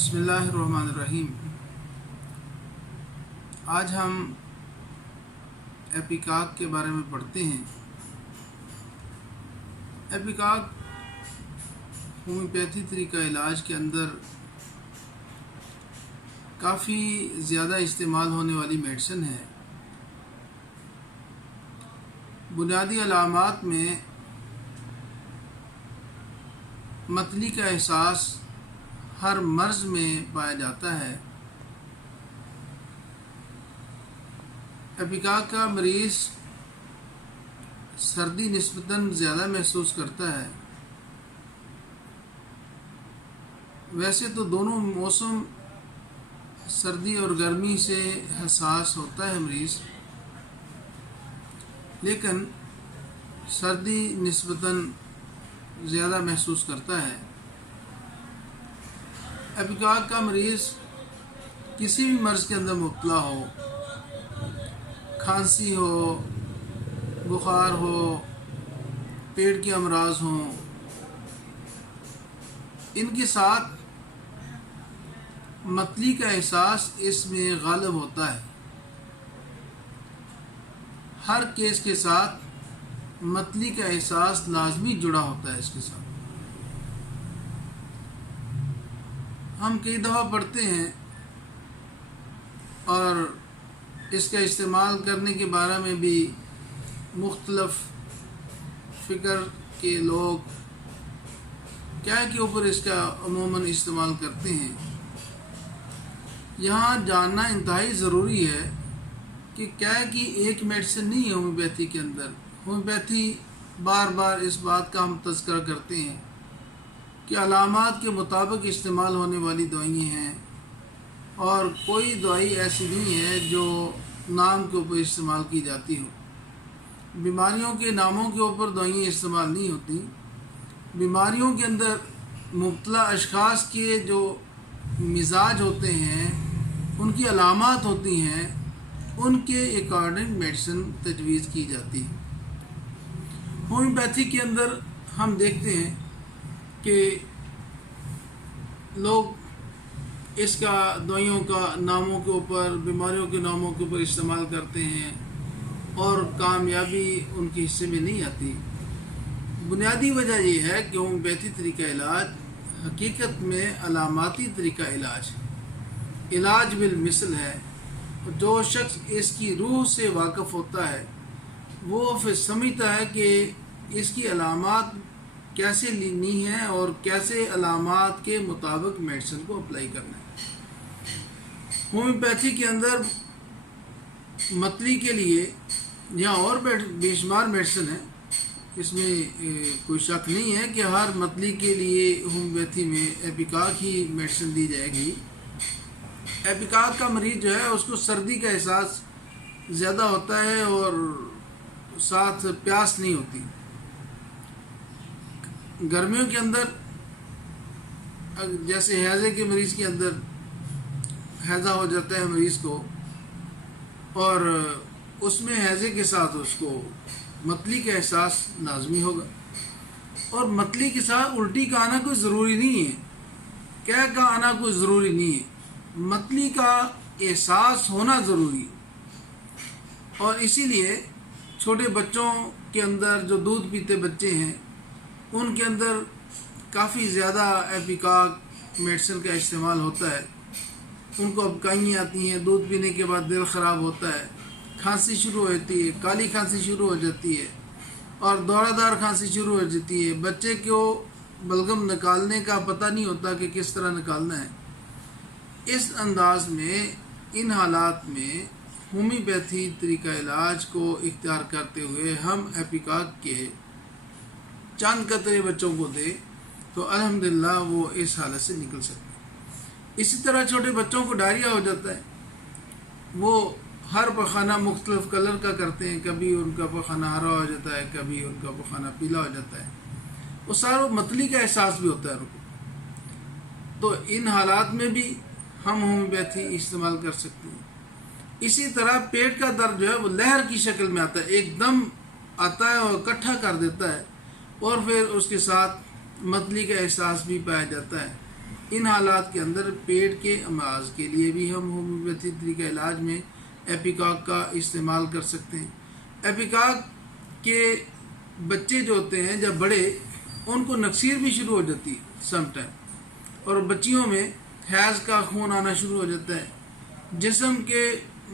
بسم اللہ الرحمن الرحیم۔ آج ہم ایپیکاک کے بارے میں پڑھتے ہیں۔ ایپیکاک ہومیوپیتھی طریقہ علاج کے اندر کافی زیادہ استعمال ہونے والی میڈیسن ہے۔ بنیادی علامات میں متلی کا احساس ہر مرض میں پایا جاتا ہے۔ ایپیکاک کا مریض سردی نسبتاً زیادہ محسوس کرتا ہے۔ ویسے تو دونوں موسم سردی اور گرمی سے حساس ہوتا ہے مریض، لیکن سردی نسبتاً زیادہ محسوس کرتا ہے۔ ایپیکاک کا مریض کسی بھی مرض کے اندر مبتلا ہو، کھانسی ہو، بخار ہو، پیٹ کے امراض ہوں، ان کے ساتھ متلی کا احساس اس میں غالب ہوتا ہے۔ ہر کیس کے ساتھ متلی کا احساس لازمی جڑا ہوتا ہے اس کے ساتھ۔ ہم کئی دفعہ پڑھتے ہیں اور اس کا استعمال کرنے کے بارے میں بھی مختلف فکر کے لوگ کیا کے اوپر اس کا عموماً استعمال کرتے ہیں۔ یہاں جاننا انتہائی ضروری ہے کہ کیا کی ایک میڈیسن نہیں ہے ہومیوپیتھی کے اندر۔ ہومیوپیتھی بار بار اس بات کا ہم تذکرہ کرتے ہیں کہ علامات کے مطابق استعمال ہونے والی دوائیں ہیں، اور کوئی دوائی ایسی نہیں ہے جو نام کے اوپر استعمال کی جاتی ہو۔ بیماریوں کے ناموں کے اوپر دوائیں استعمال نہیں ہوتی۔ بیماریوں کے اندر مبتلا اشخاص کے جو مزاج ہوتے ہیں، ان کی علامات ہوتی ہیں، ان کے اکارڈنگ میڈیسن تجویز کی جاتی ہے۔ ہومیوپیتھی کے اندر ہم دیکھتے ہیں کہ لوگ اس کا دوائیوں کا ناموں کے اوپر، بیماریوں کے ناموں کے اوپر استعمال کرتے ہیں اور کامیابی ان کے حصے میں نہیں آتی۔ بنیادی وجہ یہ ہے کہ ہومیوپیتھی طریقہ علاج حقیقت میں علاماتی طریقہ علاج ہے، علاج بالمثل ہے۔ جو شخص اس کی روح سے واقف ہوتا ہے وہ پھر سمجھتا ہے کہ اس کی علامات کیسے لینی ہے اور کیسے علامات کے مطابق میڈیسن کو اپلائی کرنا ہے۔ ہومیوپیتھی کے اندر متلی کے لیے یہاں اور بے شمار میڈیسن ہے، اس میں کوئی شک نہیں ہے کہ ہر متلی کے لیے ہومیوپیتھی میں ایپیکاک ہی میڈیسن دی جائے گی۔ ایپیکاک کا مریض جو ہے اس کو سردی کا احساس زیادہ ہوتا ہے اور ساتھ پیاس نہیں ہوتی۔ گرمیوں کے اندر جیسے ہیضے کے مریض کے اندر ہیضہ ہو جاتا ہے مریض کو، اور اس میں ہیضے کے ساتھ اس کو متلی کا احساس لازمی ہوگا، اور متلی کے ساتھ الٹی کا آنا کوئی ضروری نہیں ہے، کیا کا آنا کوئی ضروری نہیں ہے، متلی کا احساس ہونا ضروری ہے۔ اور اسی لیے چھوٹے بچوں کے اندر جو دودھ پیتے بچے ہیں ان کے اندر کافی زیادہ ایپیکاک میڈیسن کا استعمال ہوتا ہے۔ ان کو ابکائیاں آتی ہیں، دودھ پینے کے بعد دل خراب ہوتا ہے، کھانسی شروع ہو جاتی ہے، کالی کھانسی شروع ہو جاتی ہے اور دورہ دار کھانسی شروع ہو جاتی ہے۔ بچے کو بلغم نکالنے کا پتہ نہیں ہوتا کہ کس طرح نکالنا ہے۔ اس انداز میں ان حالات میں ہومیوپیتھی طریقہ علاج کو اختیار کرتے ہوئے ہم ایپیکاک کے چند قطرے بچوں کو دیں تو الحمدللہ وہ اس حالت سے نکل سکتے ہیں۔ اسی طرح چھوٹے بچوں کو ڈائریا ہو جاتا ہے، وہ ہر پخانہ مختلف کلر کا کرتے ہیں، کبھی ان کا پخانہ ہرا ہو جاتا ہے، کبھی ان کا پخانہ پیلا ہو جاتا ہے، وہ سارا متلی کا احساس بھی ہوتا ہے ان کو۔ تو ان حالات میں بھی ہم ہومیوپیتھی استعمال کر سکتے ہیں۔ اسی طرح پیٹ کا درد جو ہے وہ لہر کی شکل میں آتا ہے، ایک دم آتا ہے اور اکٹھا کر دیتا ہے، اور پھر اس کے ساتھ متلی کا احساس بھی پایا جاتا ہے۔ ان حالات کے اندر پیٹ کے امراض کے لیے بھی ہم ہومیوپیتھی طریقہ علاج میں ایپیکاک کا استعمال کر سکتے ہیں۔ ایپیکاک کے بچے جو ہوتے ہیں جب بڑے، ان کو نکسیر بھی شروع ہو جاتی ہے سم ٹائم، اور بچیوں میں حیض کا خون آنا شروع ہو جاتا ہے، جسم کے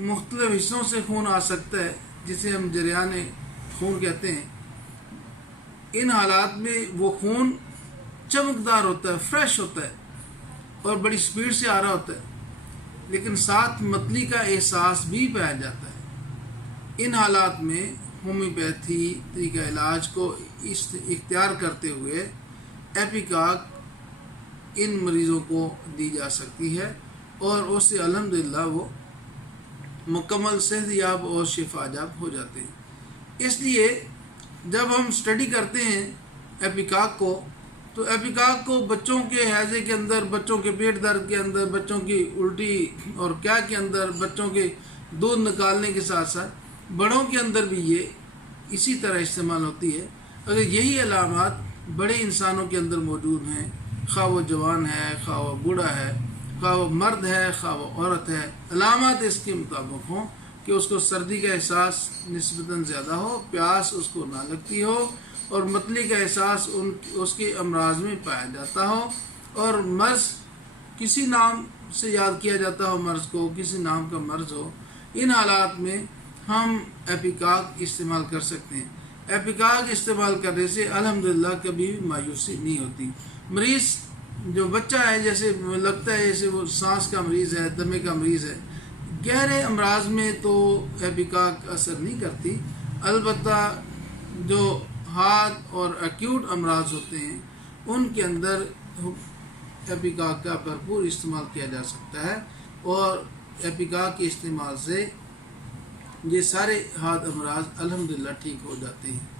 مختلف حصوں سے خون آ سکتا ہے جسے ہم جریان خون کہتے ہیں۔ ان حالات میں وہ خون چمکدار ہوتا ہے، فریش ہوتا ہے اور بڑی سپیڈ سے آ رہا ہوتا ہے، لیکن ساتھ متلی کا احساس بھی پایا جاتا ہے۔ ان حالات میں ہومیوپیتھی طریقہ علاج کو اختیار کرتے ہوئے ایپیکاک ان مریضوں کو دی جا سکتی ہے اور اس سے الحمدللہ وہ مکمل صحت یاب اور شفا یاب ہو جاتے ہیں۔ اس لیے جب ہم اسٹڈی کرتے ہیں ایپیکاک کو، تو ایپیکاک کو بچوں کے ہیضے کے اندر، بچوں کے پیٹ درد کے اندر، بچوں کی الٹی اور کیا کے اندر، بچوں کے دودھ نکالنے کے ساتھ ساتھ بڑوں کے اندر بھی یہ اسی طرح استعمال ہوتی ہے۔ اگر یہی علامات بڑے انسانوں کے اندر موجود ہیں، خواہ وہ جوان ہے، خواہ وہ بوڑھا ہے، خواہ وہ مرد ہے، خواہ وہ عورت ہے، علامات اس کے مطابق ہوں کہ اس کو سردی کا احساس نسبتاً زیادہ ہو، پیاس اس کو نہ لگتی ہو، اور متلی کا احساس اس کے امراض میں پایا جاتا ہو، اور مرض کسی نام سے یاد کیا جاتا ہو، مرض کو کسی نام کا مرض ہو، ان حالات میں ہم ایپیکاک استعمال کر سکتے ہیں۔ ایپیکاک استعمال کرنے سے الحمدللہ کبھی بھی مایوسی نہیں ہوتی۔ مریض جو بچہ ہے، جیسے لگتا ہے جیسے وہ سانس کا مریض ہے، دمے کا مریض ہے، گہرے امراض میں تو ایپیکاک اثر نہیں کرتی، البتہ جو ہاتھ اور ایکیوٹ امراض ہوتے ہیں ان کے اندر ایپیکاک کا بھرپور استعمال کیا جا سکتا ہے، اور ایپیکاک کے استعمال سے یہ سارے ہاتھ امراض الحمدللہ ٹھیک ہو جاتے ہیں۔